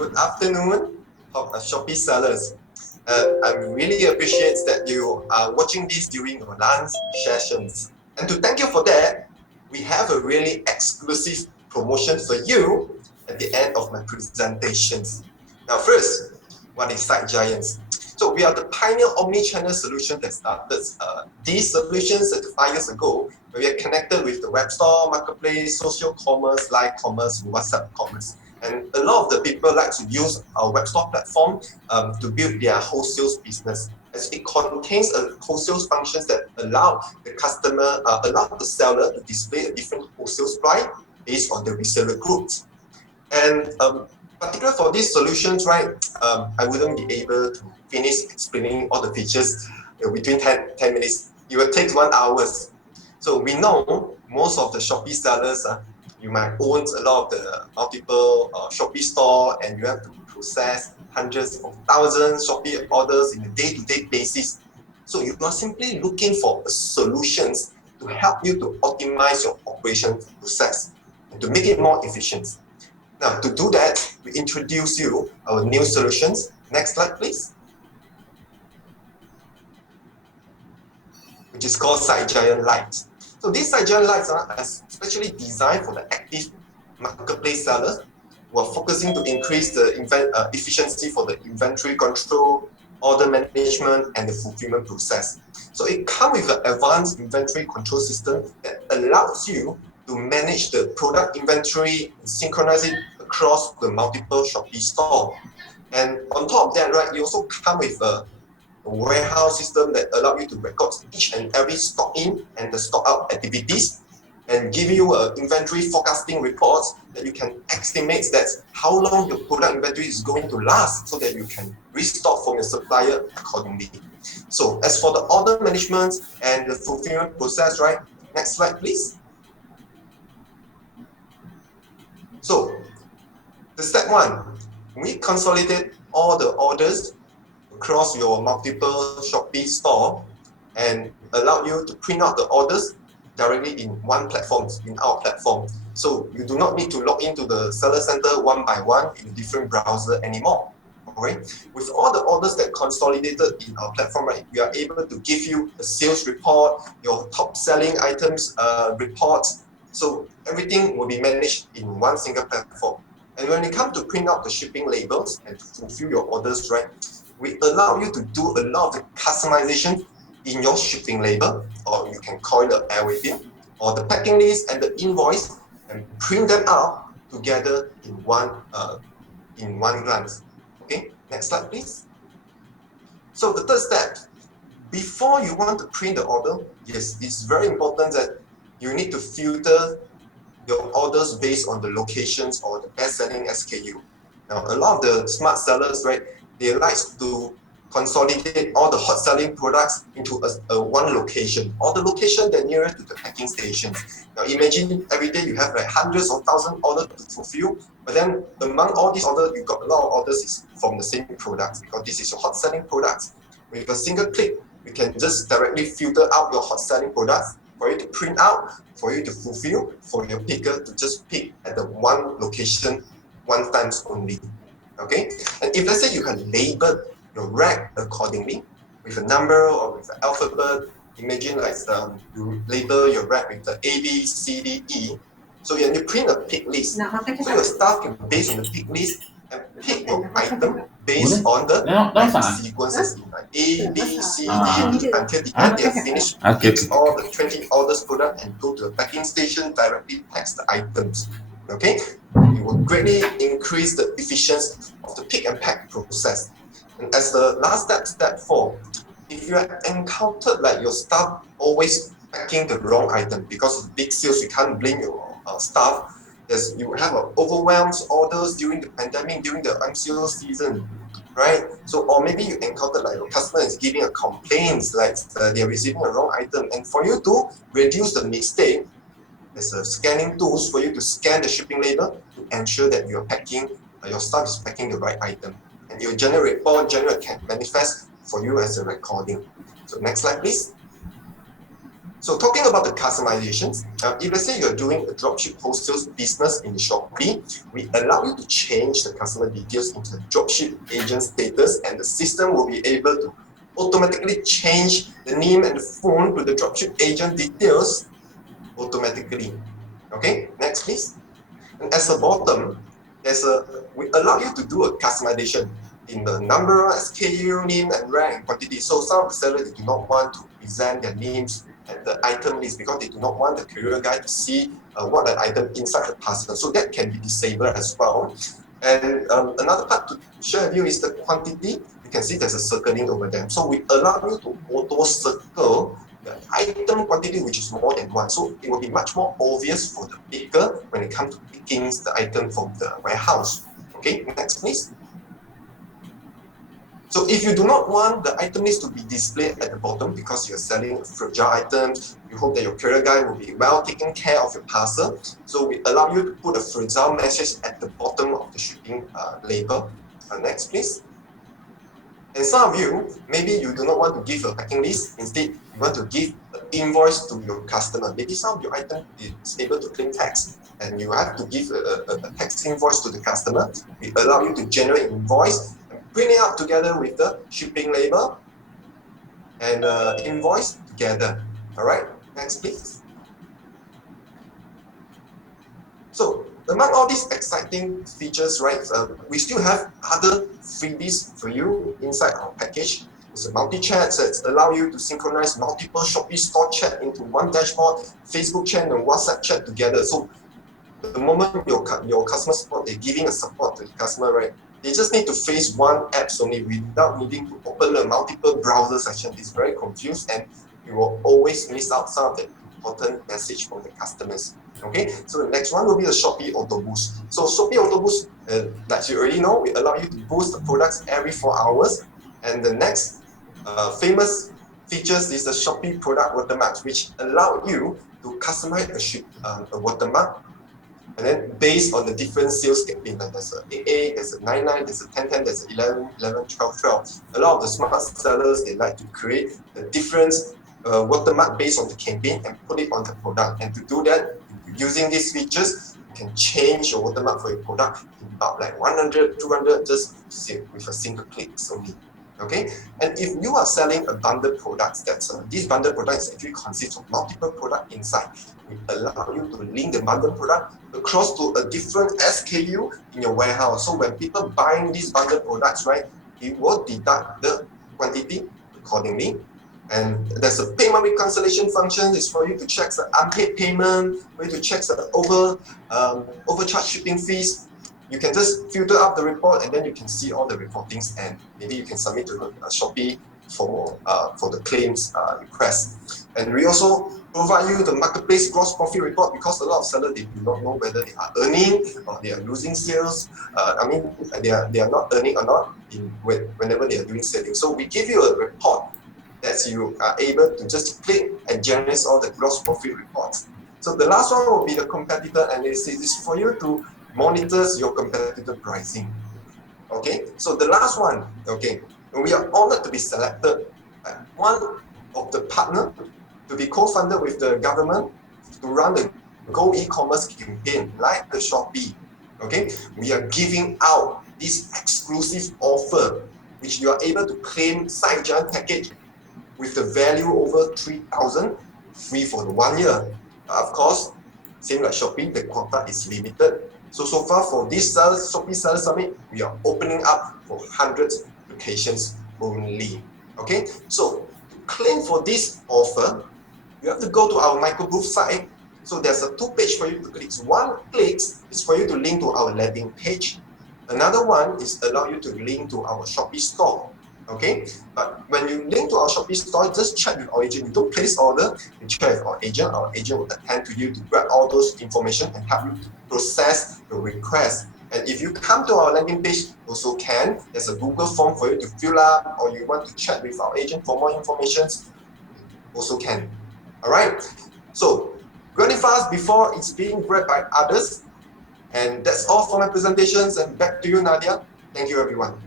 Good afternoon, Shopee sellers. I really appreciate that you are watching this during your lunch sessions. And to thank you for that, we have a really exclusive promotion for you at the end of my presentations. Now first, what is Site Giants? So we are the pioneer omni-channel solution that started these solutions 5 years ago, where we are connected with the web store, marketplace, social commerce, live commerce, WhatsApp commerce. And a lot of the people like to use our web store platform to build their wholesale business, as it contains a wholesale functions that allow the customer, allow the seller to display a different wholesale price based on the reseller groups. And particular for these solutions, right, I wouldn't be able to finish explaining all the features between 10 minutes. It will take 1 hour. So we know most of the Shopee sellers, you might own a lot of the multiple Shopee store, and you have to process hundreds of thousands Shopee orders in a day-to-day basis. So you are simply looking for solutions to help you to optimize your operation process and to make it more efficient. Now, to do that, we introduce you our new solutions. Next slide, please. Which is called Site Giant Lite. So these Site Giant Lites are especially designed for the active marketplace sellers who are focusing to increase the efficiency for the inventory control, order management, and the fulfillment process. So it comes with an advanced inventory control system that allows you to manage the product inventory and synchronize it across the multiple Shopee store. And on top of that, right, you also come with a warehouse system that allows you to record each and every stock in and the stock out activities, and give you inventory forecasting reports that you can estimate that how long your product inventory is going to last, so that you can restock from your supplier accordingly. So as for the order management and the fulfillment process, right? Next slide, please. So the step one, we consolidate all the orders across your multiple Shopee store and allow you to print out the orders directly in one platform, in our platform. So you do not need to log into the seller center one by one in a different browser anymore. Alright, with all the orders that consolidated in our platform, right, we are able to give you a sales report, your top selling items reports. So everything will be managed in one single platform. And when it comes to print out the shipping labels and to fulfill your orders, right, we allow you to do a lot of the customization in your shipping label, or you can call it an airway bill, or the packing list and the invoice, and print them out together in one glance. Okay, next slide, please. So the third step, before you want to print the order, yes, it's very important that you need to filter your orders based on the locations or the best-selling SKU. Now, a lot of the smart sellers, right, they like to consolidate all the hot-selling products into a one location, or the location that nearest to the packing station. Now, imagine every day you have like hundreds of thousands orders to fulfill, but then among all these orders, you got a lot of orders from the same products, because this is your hot-selling products. With a single click, you can just directly filter out your hot-selling products for you to print out, for you to fulfill, for your picker to just pick at the one location one times only. Okay, and if let's say you can label your rack accordingly with a number or with an alphabet, imagine like you label your rack with the A, B, C, D, E. So when you print a pick list, so your staff can base on the pick list and pick your item based on the sequences in like A, B, C, D, E, until the end they have finished all the 20 orders product and go to the packing station, directly packs the items. Okay, it will greatly increase the efficiency of the pick and pack process. And as the last step, step 4, if you have encountered like your staff always packing the wrong item because of big sales, you can't blame your staff. As you have overwhelmed orders during the pandemic, during the MCO season, right? So, or maybe you encountered like your customer is giving a complaint, like they're receiving a wrong item, and for you to reduce the mistake, there's a scanning tools for you to scan the shipping label to ensure that you're packing, your staff is packing the right item. And your general report can manifest for you as a recording. So next slide, please. So talking about the customizations, if let's say you're doing a dropship wholesale business in Shopee, we allow you to change the customer details into the dropship agent status, and the system will be able to automatically change the name and the phone to the dropship agent details automatically. Okay, next please. And as a bottom, we allow you to do a customization in the number, SKU, name, and rank, quantity. So some of the sellers, they do not want to present their names at the item list because they do not want the courier guy to see what an item inside the parcel. So that can be disabled as well. And another part to share with you is the quantity. You can see there's a circling over there. So we allow you to auto circle the item quantity which is more than one. So it will be much more obvious for the picker when it comes to picking the item from the warehouse. Okay, next please. So if you do not want the item list to be displayed at the bottom because you're selling fragile items, you hope that your courier guy will be well taking care of your parcel. So we allow you to put a fragile message at the bottom of the shipping label. Next please. And some of you, maybe you do not want to give a packing list. Instead, you want to give an invoice to your customer. Maybe some of your item is able to claim tax, and you have to give a tax invoice to the customer. We allow you to generate invoice and print it out together with the shipping label and invoice together. All right, next please. So among all these exciting features, right, we still have other freebies for you inside our package. It's a multi-chat that allow you to synchronize multiple Shopee store chat into one dashboard, Facebook chat and WhatsApp chat together. So the moment your customer support, they're giving a support to the customer, right, they just need to face one app only without needing to open a multiple browser session. It's very confused, and you will always miss out some of the important message from the customers. Okay, so the next one will be the Shopee Auto Boost. So Shopee Auto Boost, like you already know, we allow you to boost the products every 4 hours. And the next famous features is the Shopee Product Watermarks, which allow you to customize a watermark. And then based on the different sales campaign, like there's a 88, there's a 99, there's a 1010, there's a 11, 11, 12, 12. A lot of the smart sellers, they like to create a different watermark based on the campaign and put it on the product. And to do that, using these features, you can change your watermark for your product in about like 100, 200, just with a single click only. Okay, and if you are selling a bundled product, this bundled product actually consists of multiple products inside. We allow you to link the bundled product across to a different SKU in your warehouse. So when people buying these bundled products, right, it will deduct the quantity accordingly. And there's a payment reconciliation function. It's for you to check the unpaid payment, for you to check the overcharged shipping fees. You can just filter out the report, and then you can see all the reportings, and maybe you can submit to Shopee for the claims request. And we also provide you the marketplace gross profit report, because a lot of sellers, they do not know whether they are earning or they are losing sales. I mean, they are not earning or not whenever they are doing selling. So we give you a report that you are able to just click and generate all the gross profit reports. So the last one will be the competitor analysis. It's for you to monitor your competitor pricing. Okay, so the last one, okay, we are honored to be selected as one of the partner to be co-funded with the government to run the Go e-commerce campaign like the Shopee. Okay, we are giving out this exclusive offer, which you are able to claim side giant package with the value over 3,000, free for the 1 year. Of course, same like Shopee, the quota is limited. So far for this Shopee Summit, we are opening up for 100 locations only. Okay, so to claim for this offer, you have to go to our micro booth site. So there's a 2 page for you to click. One click is for you to link to our landing page. Another one is allow you to link to our Shopee store. Okay, but when you link to our Shopee store, just check with our agent. You don't place order, you check with our agent. Our agent will attend to you to grab all those information and help you to process your request. And if you come to our landing page, also can. There's a Google form for you to fill up, or you want to chat with our agent for more information, also can. All right. So grab it fast before it's being grabbed by others. And that's all for my presentations. And back to you, Nadia. Thank you, everyone.